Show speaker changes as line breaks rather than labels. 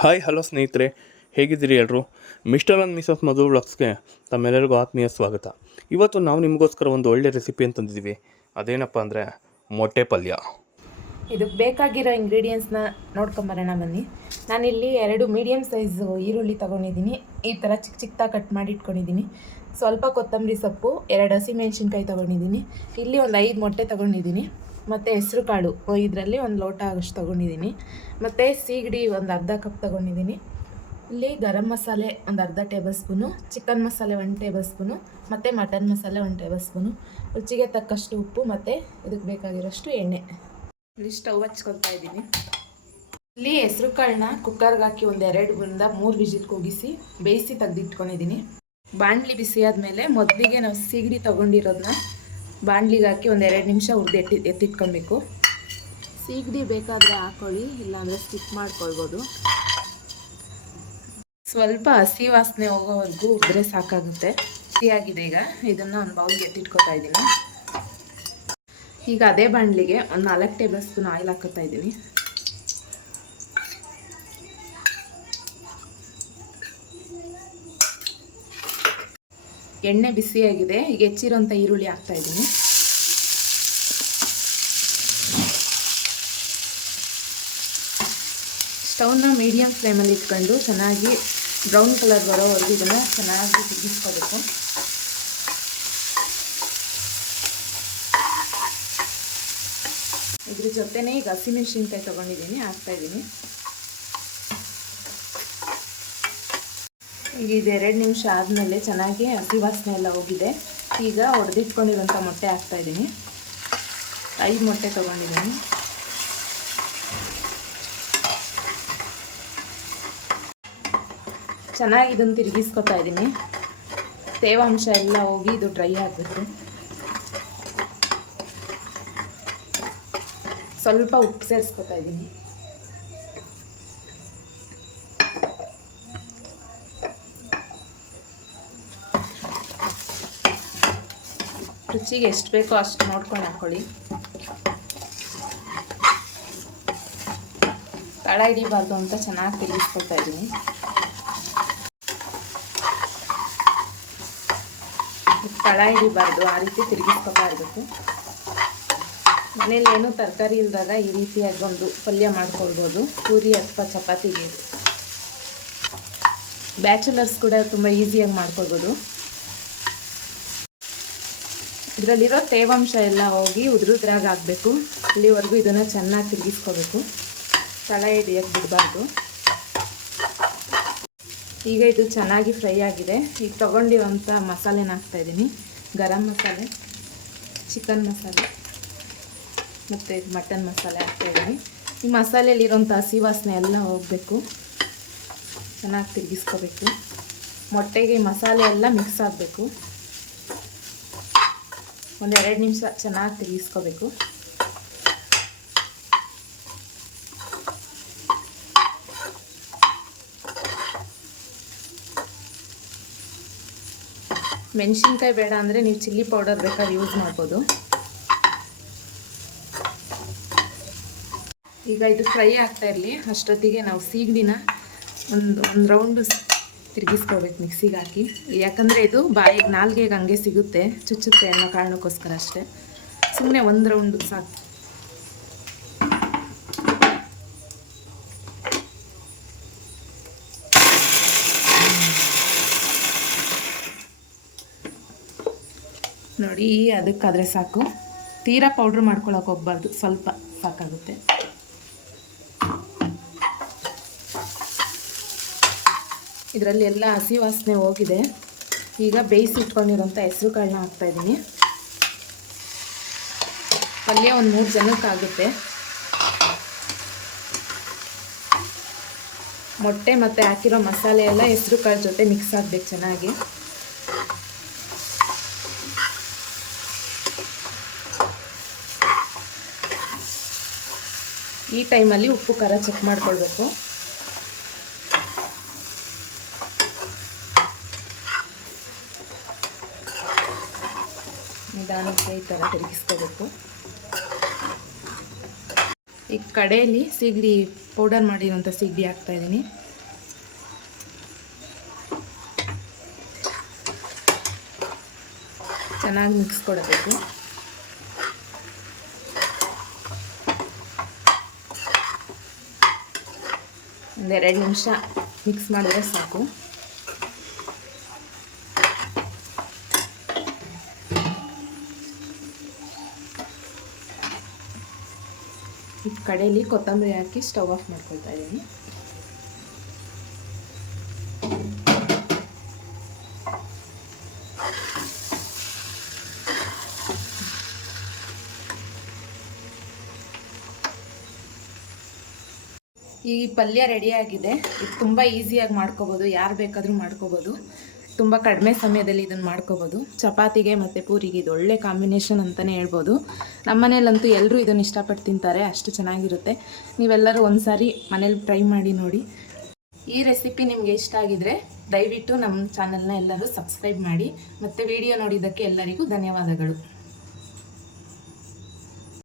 Hi hello ಸ್ನೇಹಿತರೆ. ಹೇಗಿದ್ದೀರಿ ಎಲ್ಲರೂ ಮಿಸ್ಟರ್ ಅಂಡ್ ಮಿಸಸ್ ಮಧು ವ್ಲಾಗ್ಸ್ಗೆ ತಮ್ಮೆಲ್ಲರಿಗೂ ಆತ್ಮೀಯ ಸ್ವಾಗತ. ಇವತ್ತು ನಾವು ನಿಮಗೋಸ್ಕರ ಒಂದು ಒಳ್ಳೆ ರೆಸಿಪಿ ಅಂತಂದಿದ್ದೀವಿ ಅದೇನಪ್ಪ ಅಂದರೆ ಮೊಟ್ಟೆ ಪಲ್ಯ.
ಇದಕ್ಕೆ ಬೇಕಾಗಿರೋ ಇಂಗ್ರೀಡಿಯೆಂಟ್ಸ್ನ ನೋಡ್ಕೊಂಬರೋಣ ಬನ್ನಿ. ನಾನಿಲ್ಲಿ ಎರಡು ಮೀಡಿಯಮ್ ಸೈಜ್ ಈರುಳ್ಳಿ ತೊಗೊಂಡಿದ್ದೀನಿ. ಈ ಥರ ಚಿಕ್ಕ ಚಿಕ್ಕದಾಗಿ ಕಟ್ ಮಾಡಿ ಇಟ್ಕೊಂಡಿದ್ದೀನಿ. ಸ್ವಲ್ಪ ಕೊತ್ತಂಬರಿ ಸೊಪ್ಪು, ಎರಡು ಹಸಿಮೆಣ್ಸಿನ್ಕಾಯಿ ತೊಗೊಂಡಿದ್ದೀನಿ. ಇಲ್ಲಿ ಒಂದು ಐದು ಮೊಟ್ಟೆ ತೊಗೊಂಡಿದ್ದೀನಿ. ಮತ್ತು ಹೆಸ್ರು ಕಾಳು. ಇದರಲ್ಲಿ ಒಂದು ಲೋಟ ಆಗೋಷ್ಟು ತೊಗೊಂಡಿದ್ದೀನಿ ಮತ್ತು ಸೀಗಡಿ ಒಂದು ಅರ್ಧ ಕಪ್ ತೊಗೊಂಡಿದ್ದೀನಿ ಇಲ್ಲಿ ಗರಂ ಮಸಾಲೆ ಒಂದು ಅರ್ಧ ಟೇಬಲ್ ಸ್ಪೂನು ಚಿಕನ್ ಮಸಾಲೆ ಒಂದು ಟೇಬಲ್ ಸ್ಪೂನು ಮತ್ತು ಮಟನ್ ಮಸಾಲೆ ಒಂದು ಟೇಬಲ್ ಸ್ಪೂನು ರುಚಿಗೆ ತಕ್ಕಷ್ಟು ಉಪ್ಪು ಮತ್ತು ಇದಕ್ಕೆ ಬೇಕಾಗಿರೋಷ್ಟು ಎಣ್ಣೆ. ಇಲ್ಲಿ ಸ್ಟವ್ ಹಚ್ಕೊಳ್ತಾ ಇದ್ದೀನಿ. ಇಲ್ಲಿ ಹೆಸರು ಕಾಳನ್ನ ಕುಕ್ಕರ್ಗೆ ಹಾಕಿ ಒಂದು ಎರಡರಿಂದ ಮೂರು ವಿಜಿಲ್ ಕೂಗಿಸಿ ಬೇಯಿಸಿ ತೆಗೆದಿಟ್ಕೊಂಡಿದ್ದೀನಿ ಬಾಣಲಿ ಬಿಸಿ ಆದಮೇಲೆ ಮೊದಲಿಗೆ ನಾವು ಸೀಗಡಿ ತೊಗೊಂಡಿರೋದನ್ನ ಬಾಣಲಿಗೆ ಹಾಕಿ ಒಂದು ಎರಡು ನಿಮಿಷ ಹುರಿದು ಎತ್ತಿ ಎತ್ತಿಟ್ಕೊಬೇಕು. ಸೀಗಡಿ ಬೇಕಾದರೆ ಹಾಕೊಳ್ಳಿ ಇಲ್ಲಾಂದರೆ ಸ್ಟಿಕ್ ಮಾಡ್ಕೊಳ್ಬೋದು. ಸ್ವಲ್ಪ ಹಸಿ ವಾಸನೆ ಹೋಗೋವರೆಗೂ ಉದ್ರೆ ಸಾಕಾಗುತ್ತೆ. ಸಿಹಿಯಾಗಿದೆ ಈಗ. ಇದನ್ನು ಒಂದು ಬೌಲ್ಗೆ ಎತ್ತಿಟ್ಕೊತಾ ಇದ್ದೀನಿ. ಈಗ ಅದೇ ಬಾಣಲಿಗೆ ಒಂದು ನಾಲ್ಕು ಟೇಬಲ್ ಸ್ಪೂನ್ ಆಯಿಲ್ ಹಾಕೋತಾ ಇದ್ದೀನಿ. ಎಣ್ಣೆ ಬಿಸಿಯಾಗಿದೆ, ಈಗ ಹೆಚ್ಚಿರೋಂಥ ಈರುಳ್ಳಿ ಹಾಕ್ತಾ ಇದ್ದೀನಿ. ಸ್ಟೌನ ಮೀಡಿಯಮ್ ಫ್ಲೇಮಲ್ಲಿ ಇಟ್ಕೊಂಡು ಚೆನ್ನಾಗಿ ಬ್ರೌನ್ ಕಲರ್ ಬರೋವರೆಗೂ ಇದನ್ನು ಚೆನ್ನಾಗಿ ತಿರುಗಿಸ್ಕೋಬೇಕು. ಇದ್ರ ಜೊತೆನೇ ಈಗ ಹಸಿಮೆಣ್ಸಿನ್ಕಾಯಿ ತೊಗೊಂಡಿದ್ದೀನಿ, ಹಾಕ್ತಾ ಇದ್ದೀನಿ ಈಗ ಇದು ಎರಡು ನಿಮಿಷ ಆದಮೇಲೆ ಚೆನ್ನಾಗಿ ಹಸಿ ವಾಸನೆ ಎಲ್ಲ ಹೋಗಿದೆ. ಈಗ ಹೊಡೆದಿಟ್ಕೊಂಡಿರುವಂಥ ಮೊಟ್ಟೆ ಹಾಕ್ತಾಯಿದ್ದೀನಿ ಐದು ಮೊಟ್ಟೆ ತೊಗೊಂಡಿದ್ದೀನಿ. ಚೆನ್ನಾಗಿ ಇದನ್ನು ತಿರುಗಿಸ್ಕೊತಾ ಇದ್ದೀನಿ. ತೇವಾಂಶ ಎಲ್ಲ ಹೋಗಿ ಇದು ಡ್ರೈ ಆಗಬೇಕು ಸ್ವಲ್ಪ ಉಪ್ಪು ಸೇರಿಸ್ಕೊತಾ ಇದ್ದೀನಿ. ರುಚಿಗೆ ಎಷ್ಟು ಬೇಕೋ ಅಷ್ಟು ನೋಡ್ಕೊಂಡು ಹಾಕ್ಕೊಳ್ಳಿ ತಳ ಹಿಡಿಬಾರ್ದು ಅಂತ ಚೆನ್ನಾಗಿ ತಿರುಗಿಸ್ಕೊಳ್ತಾ ಇದ್ದೀನಿ. ತಳ ಹಿಡಿಬಾರ್ದು, ಆ ರೀತಿ ತಿರುಗಿಸ್ಕೊತಾ ಇರಬೇಕು. ಮನೇಲಿ ಏನೂ ತರಕಾರಿ ಇಲ್ದಾಗ ಈ ರೀತಿಯಾಗಿ ಒಂದು ಪಲ್ಯ ಮಾಡ್ಕೊಳ್ಬೋದು, ಪೂರಿ ಅಥವಾ ಚಪಾತಿಗೆ. ಬ್ಯಾಚುಲರ್ಸ್ ಕೂಡ ತುಂಬ ಈಸಿಯಾಗಿ ಮಾಡ್ಕೊಳ್ಬೋದು. ಇದರಲ್ಲಿರೋ ತೇವಾಂಶ ಎಲ್ಲ ಹೋಗಿ ಉದುರುದ್ರಾಗ ಹಾಕಬೇಕು ಇಲ್ಲಿವರೆಗೂ ಇದನ್ನು ಚೆನ್ನಾಗಿ ತಿರುಗಿಸ್ಕೋಬೇಕು. ತಳ ಹಿಡಿಯೋಕ್ಕೆ ಬಿಡಬಾರ್ದು. ಈಗ ಇದು ಚೆನ್ನಾಗಿ ಫ್ರೈ ಆಗಿದೆ. ಈಗ ತೊಗೊಂಡಿರೋಂಥ ಮಸಾಲೆನ ಹಾಕ್ತಾಯಿದ್ದೀನಿ ಗರಂ ಮಸಾಲೆ, ಚಿಕನ್ ಮಸಾಲೆ, ಮತ್ತು ಮಟನ್ ಮಸಾಲೆ ಹಾಕ್ತಾಯಿದ್ದೀನಿ ಈ ಮಸಾಲೆಯಲ್ಲಿರೋಂಥ ಹಸಿ ವಾಸನೆ ಎಲ್ಲ ಹೋಗಬೇಕು. ಚೆನ್ನಾಗಿ ತಿರುಗಿಸ್ಕೋಬೇಕು. ಮೊಟ್ಟೆಗೆ ಮಸಾಲೆ ಎಲ್ಲ ಮಿಕ್ಸ್ ಆಗಬೇಕು. ಒಂದು ಎರಡು ನಿಮಿಷ ಚೆನ್ನಾಗಿ ತಿರುಗಿಸ್ಕೋಬೇಕು ಮೆಣಸಿನ್ಕಾಯಿ ಬೇಡ ಅಂದರೆ ನೀವು ಚಿಲ್ಲಿ ಪೌಡರ್ ಬೇಕಾದ್ರೆ ಯೂಸ್ ಮಾಡ್ಬೋದು. ಈಗ ಇದು ಫ್ರೈ ಆಗ್ತಾ ಇರಲಿ. ಅಷ್ಟೊತ್ತಿಗೆ ನಾವು ಸೀಗಡಿನ ಒಂದು ಒಂದು ರೌಂಡು ತಿರುಗಿಸ್ಕೋಬೇಕು ಮಿಕ್ಸಿಗೆ ಹಾಕಿ ಯಾಕಂದರೆ ಇದು ಬಾಯಿಗೆ ನಾಲ್ಗೆಗೆ ಹಂಗೆ ಸಿಗುತ್ತೆ, ಚುಚ್ಚುತ್ತೆ ಅನ್ನೋ ಕಾರಣಕ್ಕೋಸ್ಕರ ಅಷ್ಟೇ. ಸುಮ್ಮನೆ ಒಂದು ರೌಂಡು ಸಾಕು. ನೋಡಿ, ಅದಕ್ಕಾದರೆ ಸಾಕು. ತೀರಾ ಪೌಡ್ರ್ ಮಾಡ್ಕೊಳಕ್ಕೆ ಹೋಗ್ಬಾರ್ದು, ಸ್ವಲ್ಪ ಸಾಕಾಗುತ್ತೆ. ಇದರಲ್ಲಿ ಎಲ್ಲ ಹಸಿ ವಾಸನೆ ಹೋಗಿದೆ. ಈಗ ಬೇಯಿಸಿ ಇಟ್ಕೊಂಡಿರೋಂಥ ಹೆಸರು ಕಾಳನ್ನ ಹಾಕ್ತಾಯಿದ್ದೀನಿ ಪಲ್ಯ ಒಂದು ಮೂರು ಜನಕ್ಕಾಗುತ್ತೆ ಮೊಟ್ಟೆ ಮತ್ತು ಹಾಕಿರೋ ಮಸಾಲೆ ಎಲ್ಲ ಹೆಸರು ಕಾಳು ಜೊತೆ ಮಿಕ್ಸ್ ಆಗಬೇಕು ಚೆನ್ನಾಗಿ. ಈ ಟೈಮಲ್ಲಿ ಉಪ್ಪು ಖಾರ ಚೆಕ್ ಮಾಡ್ಕೊಳ್ಬೇಕು. ನಿಧಾನಕ್ಕೆ ಈ ಥರ ತಿರುಗಿಸ್ಕೋಬೇಕು. ಈ ಕಡೆಯಲ್ಲಿ ಸೀಗಡಿ ಪೌಡರ್ ಮಾಡಿರೋಂಥ ಸೀಗಡಿ ಹಾಕ್ತಾಯಿದ್ದೀನಿ ಚೆನ್ನಾಗಿ ಮಿಕ್ಸ್ ಕೊಡಬೇಕು. ಒಂದೆರಡು ನಿಮಿಷ ಮಿಕ್ಸ್ ಮಾಡಿದ್ರೆ ಸಾಕು. ಈ ಕಡೆಯಲ್ಲಿ ಕೊತ್ತಂಬರಿ ಹಾಕಿ ಸ್ಟವ್ ಆಫ್ ಮಾಡ್ಕೊಳ್ತಾ ಇದ್ದೀನಿ. ಈ ಪಲ್ಯ ರೆಡಿಯಾಗಿದೆ ಇದು ತುಂಬ ಈಸಿಯಾಗಿ ಮಾಡ್ಕೋಬೋದು. ಯಾರು ಬೇಕಾದರೂ ಮಾಡ್ಕೋಬೋದು. ತುಂಬ ಕಡಿಮೆ ಸಮಯದಲ್ಲಿ ಇದನ್ನು ಮಾಡ್ಕೋಬೋದು. ಚಪಾತಿಗೆ ಮತ್ತು ಪೂರಿಗೆ ಇದು ಒಳ್ಳೆ ಕಾಂಬಿನೇಷನ್ ಅಂತಲೇ ಹೇಳ್ಬೋದು. ನಮ್ಮನೇಲಂತೂ ಎಲ್ಲರೂ ಇದನ್ನು ಇಷ್ಟಪಟ್ಟು ತಿಂತಾರೆ, ಅಷ್ಟು ಚೆನ್ನಾಗಿರುತ್ತೆ. ನೀವೆಲ್ಲರೂ ಒಂದು ಸಾರಿ ಮನೇಲಿ ಟ್ರೈ ಮಾಡಿ ನೋಡಿ. ಈ ರೆಸಿಪಿ ನಿಮಗೆ ಇಷ್ಟ ಆಗಿದ್ರೆ ದಯವಿಟ್ಟು ನಮ್ಮ ಚಾನಲ್ನ ಎಲ್ಲರೂ ಸಬ್ಸ್ಕ್ರೈಬ್ ಮಾಡಿ, ಮತ್ತು ವಿಡಿಯೋ ನೋಡಿದ್ದಕ್ಕೆ ಎಲ್ಲರಿಗೂ ಧನ್ಯವಾದಗಳು.